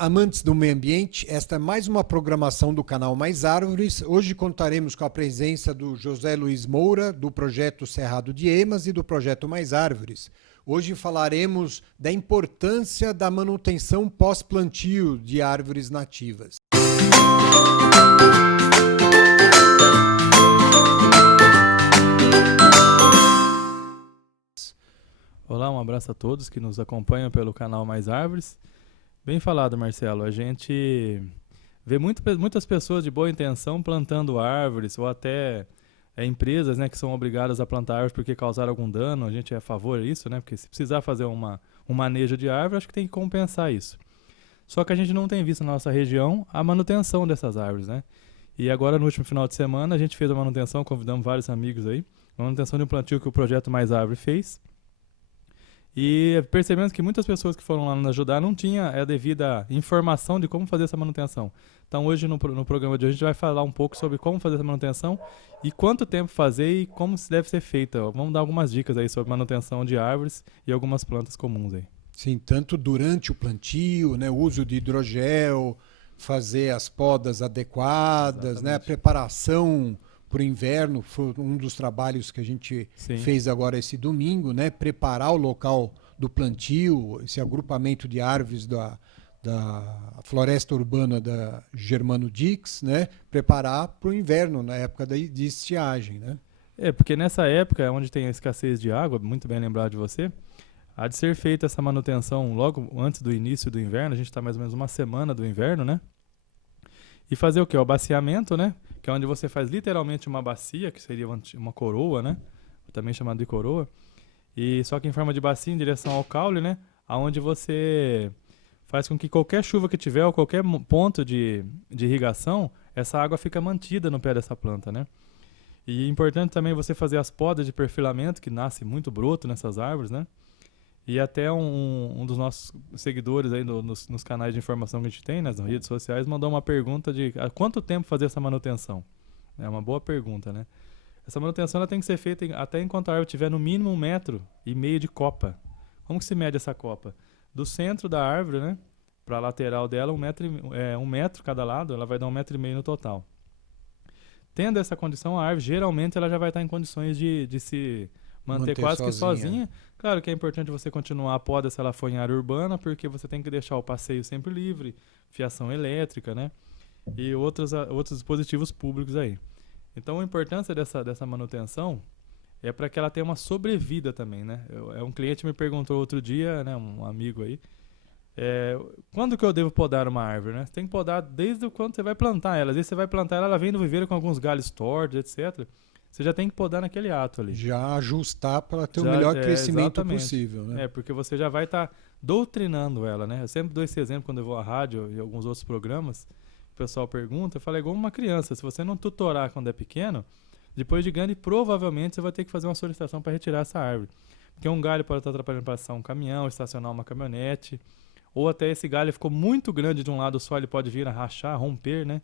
amantes do meio ambiente, esta é mais uma programação do canal Mais Árvores. Hoje contaremos com a presença do José Luiz Moura, do projeto Cerrado de Emas e do projeto Mais Árvores. Hoje falaremos da importância da manutenção pós-plantio de árvores nativas. Olá, um abraço a todos que nos acompanham pelo canal Mais Árvores. Bem falado, Marcelo. A gente vê muitas pessoas de boa intenção plantando árvores ou até empresas, né, que são obrigadas a plantar árvores porque causaram algum dano. A gente é a favor disso, né? Porque se precisar fazer um manejo de árvore, acho que tem que compensar isso. Só que a gente não tem visto na nossa região a manutenção dessas árvores, né? E agora, no último final de semana, a gente fez a manutenção, convidamos vários amigos aí, a manutenção de um plantio que o Projeto Mais Árvore fez. E percebemos que muitas pessoas que foram lá nos ajudar não tinham a devida informação de como fazer essa manutenção. Então hoje no programa de hoje a gente vai falar um pouco sobre como fazer essa manutenção e quanto tempo fazer e como se deve ser feita. Vamos dar algumas dicas aí sobre manutenção de árvores e algumas plantas comuns aí. Sim, tanto durante o plantio, né, o uso de hidrogel, fazer as podas adequadas, né, a preparação para o inverno, foi um dos trabalhos que a gente fez agora esse domingo, né? Preparar o local do plantio, esse agrupamento de árvores da floresta urbana da Germano Dix, né? Preparar para o inverno, na época de estiagem, né? Porque nessa época, onde tem a escassez de água, muito bem lembrado de você, há de ser feita essa manutenção logo antes do início do inverno, a gente está mais ou menos uma semana do inverno, né? E fazer o quê? O abaciamento, né? Que é onde você faz literalmente uma bacia, que seria uma coroa, né? Também chamado de coroa. E só que em forma de bacia em direção ao caule, né? Aonde você faz com que qualquer chuva que tiver ou qualquer ponto de irrigação, essa água fica mantida no pé dessa planta, né? E é importante também você fazer as podas de perfilamento, que nasce muito broto nessas árvores, né? E até um dos nossos seguidores aí nos canais de informação que a gente tem, nas redes sociais, mandou uma pergunta de há quanto tempo fazer essa manutenção? É uma boa pergunta, né? Essa manutenção ela tem que ser feita até enquanto a árvore tiver no mínimo 1,5 m de copa. Como que se mede essa copa? Do centro da árvore, né? Para a lateral dela, 1 metro cada lado, ela vai dar 1,5 m no total. Tendo essa condição, a árvore geralmente ela já vai estar em condições de se manter quase que sozinha. Claro que é importante você continuar a poda se ela for em área urbana, porque você tem que deixar o passeio sempre livre, fiação elétrica, né? E outros dispositivos públicos aí. Então a importância dessa manutenção é para que ela tenha uma sobrevida também, né? Um cliente me perguntou outro dia, né, um amigo aí, quando que eu devo podar uma árvore, né? Você tem que podar desde quando você vai plantar ela. Às vezes você vai plantar ela vem no viveiro com alguns galhos tortos, etc. Você já tem que podar naquele ato ali. Já ajustar para ter o melhor crescimento possível, né? Porque você já vai estar doutrinando ela, né? Eu sempre dou esse exemplo quando eu vou à rádio e alguns outros programas. O pessoal pergunta, eu falo, é igual uma criança. Se você não tutorar quando é pequeno, depois de grande, provavelmente você vai ter que fazer uma solicitação para retirar essa árvore. Porque um galho pode estar atrapalhando para passar um caminhão, estacionar uma caminhonete, ou até esse galho ficou muito grande de um lado só, ele pode vir a rachar, romper, né?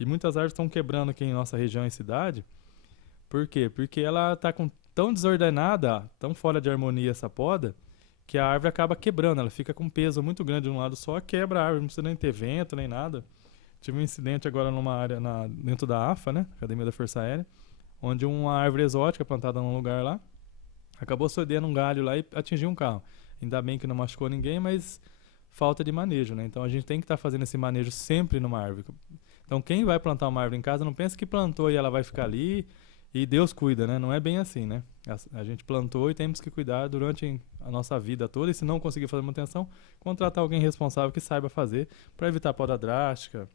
E muitas árvores estão quebrando aqui em nossa região e cidade. Por quê? Porque ela está tão desordenada, tão fora de harmonia essa poda, que a árvore acaba quebrando. Ela fica com um peso muito grande de um lado só, quebra a árvore, não precisa nem ter vento, nem nada. Tive um incidente agora numa área dentro da AFA, né? Academia da Força Aérea, onde uma árvore exótica plantada num lugar lá, acabou cedendo um galho lá e atingiu um carro. Ainda bem que não machucou ninguém, mas falta de manejo, né? Então a gente tem que estar fazendo esse manejo sempre numa árvore. Então quem vai plantar uma árvore em casa não pensa que plantou e ela vai ficar ali e Deus cuida, né? Não é bem assim, né? A gente plantou e temos que cuidar durante a nossa vida toda. E se não conseguir fazer manutenção, contratar alguém responsável que saiba fazer para evitar poda drástica,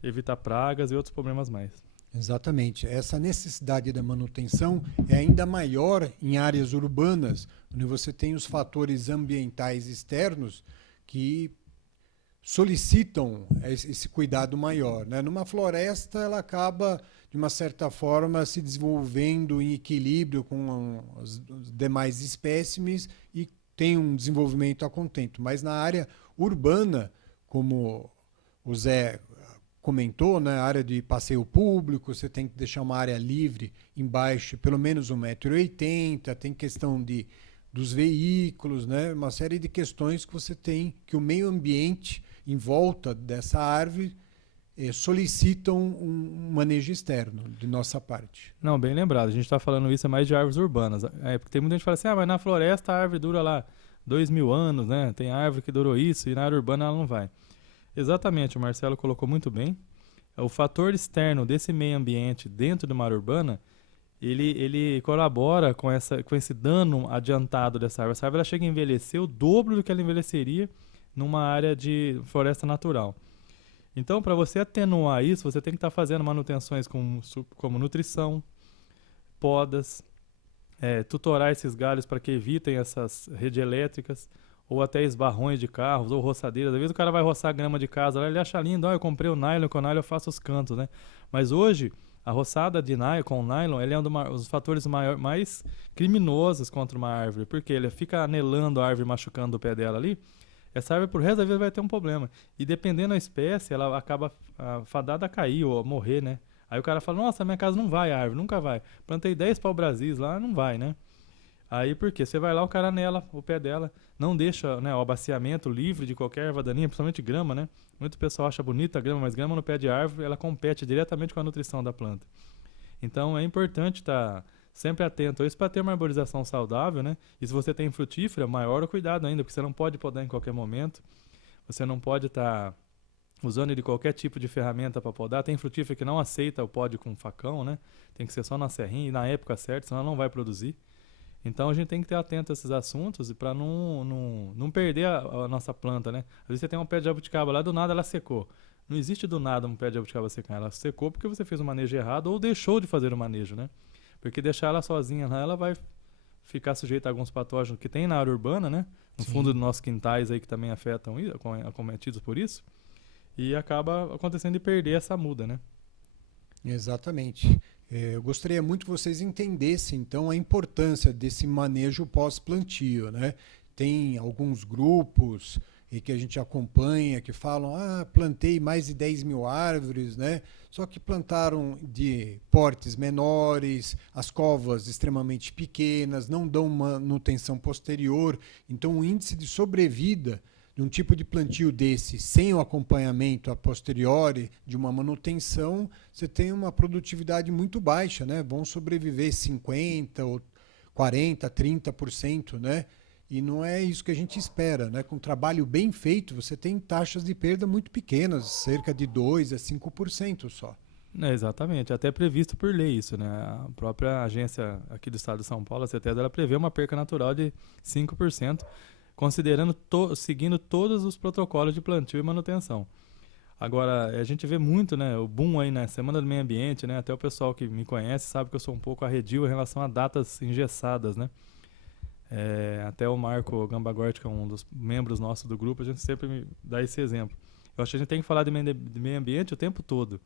evitar pragas e outros problemas mais. Exatamente. Essa necessidade da manutenção é ainda maior em áreas urbanas, onde você tem os fatores ambientais externos que solicitam esse cuidado maior, né? Numa floresta, ela acaba, de uma certa forma, se desenvolvendo em equilíbrio com as demais espécimes e tem um desenvolvimento a contento. Mas na área urbana, como o Zé comentou, né, a área de passeio público, você tem que deixar uma área livre embaixo, pelo menos 1,80 m, tem questão dos veículos, né, uma série de questões que você tem, que o meio ambiente em volta dessa árvore solicitam um manejo externo de nossa parte. Não, bem lembrado. A gente está falando isso mais de árvores urbanas. Porque tem muita gente que fala assim, mas na floresta a árvore dura lá 2.000 anos, né? Tem árvore que durou isso e na área urbana ela não vai. Exatamente, o Marcelo colocou muito bem. O fator externo desse meio ambiente dentro de uma área urbana, ele colabora com esse dano adiantado dessa árvore. Essa árvore ela chega a envelhecer o dobro do que ela envelheceria numa área de floresta natural. Então, para você atenuar isso, você tem que estar fazendo manutenções como nutrição, podas, tutorar esses galhos para que evitem essas redes elétricas, ou até esbarrões de carros, ou roçadeiras. Às vezes o cara vai roçar a grama de casa, lá, ele acha lindo, eu comprei o nylon, com o nylon eu faço os cantos, né? Mas hoje, a roçada de nylon, com o nylon, ele é um dos fatores mais criminosos contra uma árvore, porque ele fica anelando a árvore, machucando o pé dela ali. Essa árvore, por resto da vida, vai ter um problema. E dependendo da espécie, ela acaba fadada a cair ou a morrer, né? Aí o cara fala, nossa, minha casa não vai, a árvore, nunca vai. Plantei 10 pau-brasis lá, não vai, né? Aí por quê? Você vai lá, o cara anela o pé dela, não deixa, né, o abaciamento livre de qualquer erva daninha, principalmente grama, né? Muito pessoal acha bonita a grama, mas grama no pé de árvore, ela compete diretamente com a nutrição da planta. Então é importante estar sempre atento a isso para ter uma arborização saudável, né? E se você tem frutífera, maior o cuidado ainda, porque você não pode podar em qualquer momento, você não pode estar usando de qualquer tipo de ferramenta para podar. Tem frutífera que não aceita o pod com facão, né? Tem que ser só na serrinha e na época certa, senão ela não vai produzir. Então a gente tem que ter atento a esses assuntos para não perder a nossa planta, né? Às vezes você tem um pé de jabuticaba lá, do nada ela secou. Não existe do nada um pé de jabuticaba secar. Ela secou porque você fez o manejo errado ou deixou de fazer o manejo, né? Porque deixar ela sozinha lá, ela vai ficar sujeita a alguns patógenos que tem na área urbana, né? No Sim. fundo dos nossos quintais aí que também afetam, acometidos por isso. E acaba acontecendo de perder essa muda, né? Exatamente. Eu gostaria muito que vocês entendessem, então, a importância desse manejo pós-plantio, né? Tem alguns grupos que a gente acompanha que falam, plantei mais de 10.000 árvores, né? Só que plantaram de portes menores, as covas extremamente pequenas, não dão manutenção posterior, então o índice de sobrevida de um tipo de plantio desse, sem o acompanhamento a posteriori de uma manutenção, você tem uma produtividade muito baixa, né? Vão sobreviver 50% ou 40%, 30%, né? E não é isso que a gente espera, né? Com um trabalho bem feito, você tem taxas de perda muito pequenas, cerca de 2% a 5% só. Exatamente, até previsto por lei isso, né? A própria agência aqui do estado de São Paulo, a CETES, ela prevê uma perca natural de 5%, considerando, seguindo todos os protocolos de plantio e manutenção. Agora, a gente vê muito, né, o boom aí na Semana do Meio Ambiente, né? Até o pessoal que me conhece sabe que eu sou um pouco arredio em relação a datas engessadas, né? Até o Marco Gambagorte, que é um dos membros nossos do grupo, a gente sempre me dá esse exemplo. Eu acho que a gente tem que falar de meio ambiente o tempo todo.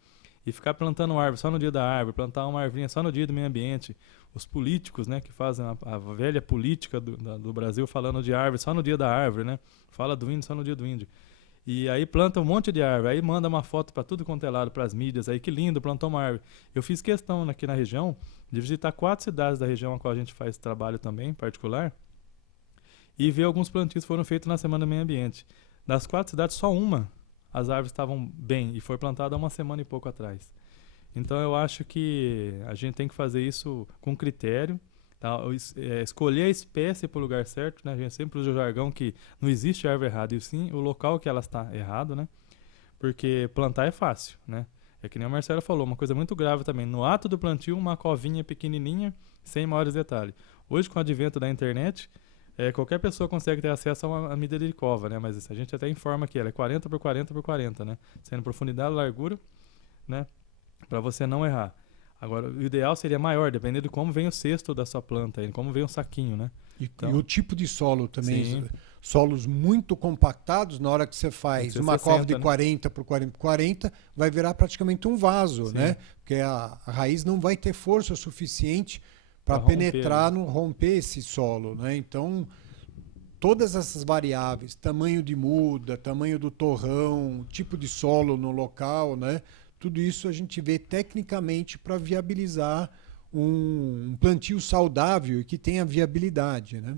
E ficar plantando árvore só no dia da árvore, plantar uma arvinha só no dia do meio ambiente. Os políticos, né, que fazem a velha política do Brasil falando de árvore só no dia da árvore, né? Fala do índio só no dia do índio. E aí planta um monte de árvore, aí manda uma foto para tudo quanto é lado, para as mídias, aí que lindo, plantou uma árvore. Eu fiz questão aqui na região de visitar 4 cidades da região a qual a gente faz trabalho também, particular, e ver alguns plantios que foram feitos na Semana do Meio Ambiente. Das 4 cidades, só uma as árvores estavam bem e foi plantada há uma semana e pouco atrás. Então eu acho que a gente tem que fazer isso com critério, tá? Escolher a espécie para o lugar certo, né? A gente sempre usa o jargão que não existe árvore errada, e sim o local que ela está errado, né? Porque plantar é fácil, né? É que nem o Marcelo falou, uma coisa muito grave também. No ato do plantio, uma covinha pequenininha, sem maiores detalhes. Hoje, com o advento da internet, qualquer pessoa consegue ter acesso a uma medida de cova, né? Mas a gente até informa que ela é 40 por 40 por 40, né? Sendo profundidade, largura, né? Para você não errar. Agora, o ideal seria maior, dependendo de como vem o cesto da sua planta, como vem o saquinho, né? E o tipo de solo também. Sim. Solos muito compactados, na hora que você faz uma 60, cova de 40 por 40 por 40, vai virar praticamente um vaso, Sim. né? Porque a raiz não vai ter força suficiente para Pra penetrar, romper, né? romper esse solo, né? Então, todas essas variáveis, tamanho de muda, tamanho do torrão, tipo de solo no local, né? Tudo isso a gente vê tecnicamente para viabilizar um plantio saudável e que tenha viabilidade, né?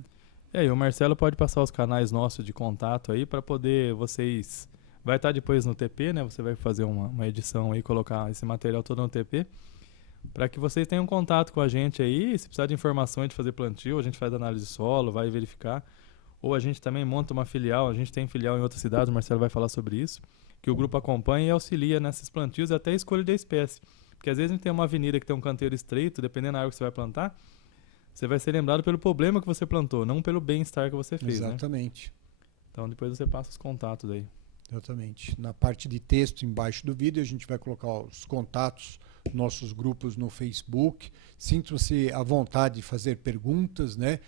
E o Marcelo pode passar os canais nossos de contato aí para poder vocês Vai estar depois no TP, né? Você vai fazer uma edição aí, colocar esse material todo no TP, para que vocês tenham contato com a gente aí. Se precisar de informações de fazer plantio, a gente faz análise de solo, vai verificar. Ou a gente também monta uma filial, a gente tem filial em outras cidades, o Marcelo vai falar sobre isso, que o grupo acompanha e auxilia nesses plantios e até a escolha da espécie. Porque às vezes a gente tem uma avenida que tem um canteiro estreito, dependendo da árvore que você vai plantar, você vai ser lembrado pelo problema que você plantou, não pelo bem-estar que você fez, né? Exatamente. Então depois você passa os contatos aí. Exatamente. Na parte de texto embaixo do vídeo, a gente vai colocar os contatos, nossos grupos no Facebook. Sintam-se à vontade de fazer perguntas, né?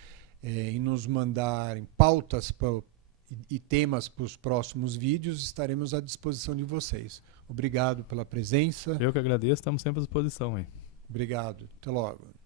E nos mandarem pautas e temas para os próximos vídeos. Estaremos à disposição de vocês. Obrigado pela presença. Eu que agradeço, estamos sempre à disposição aí. Obrigado. Até logo.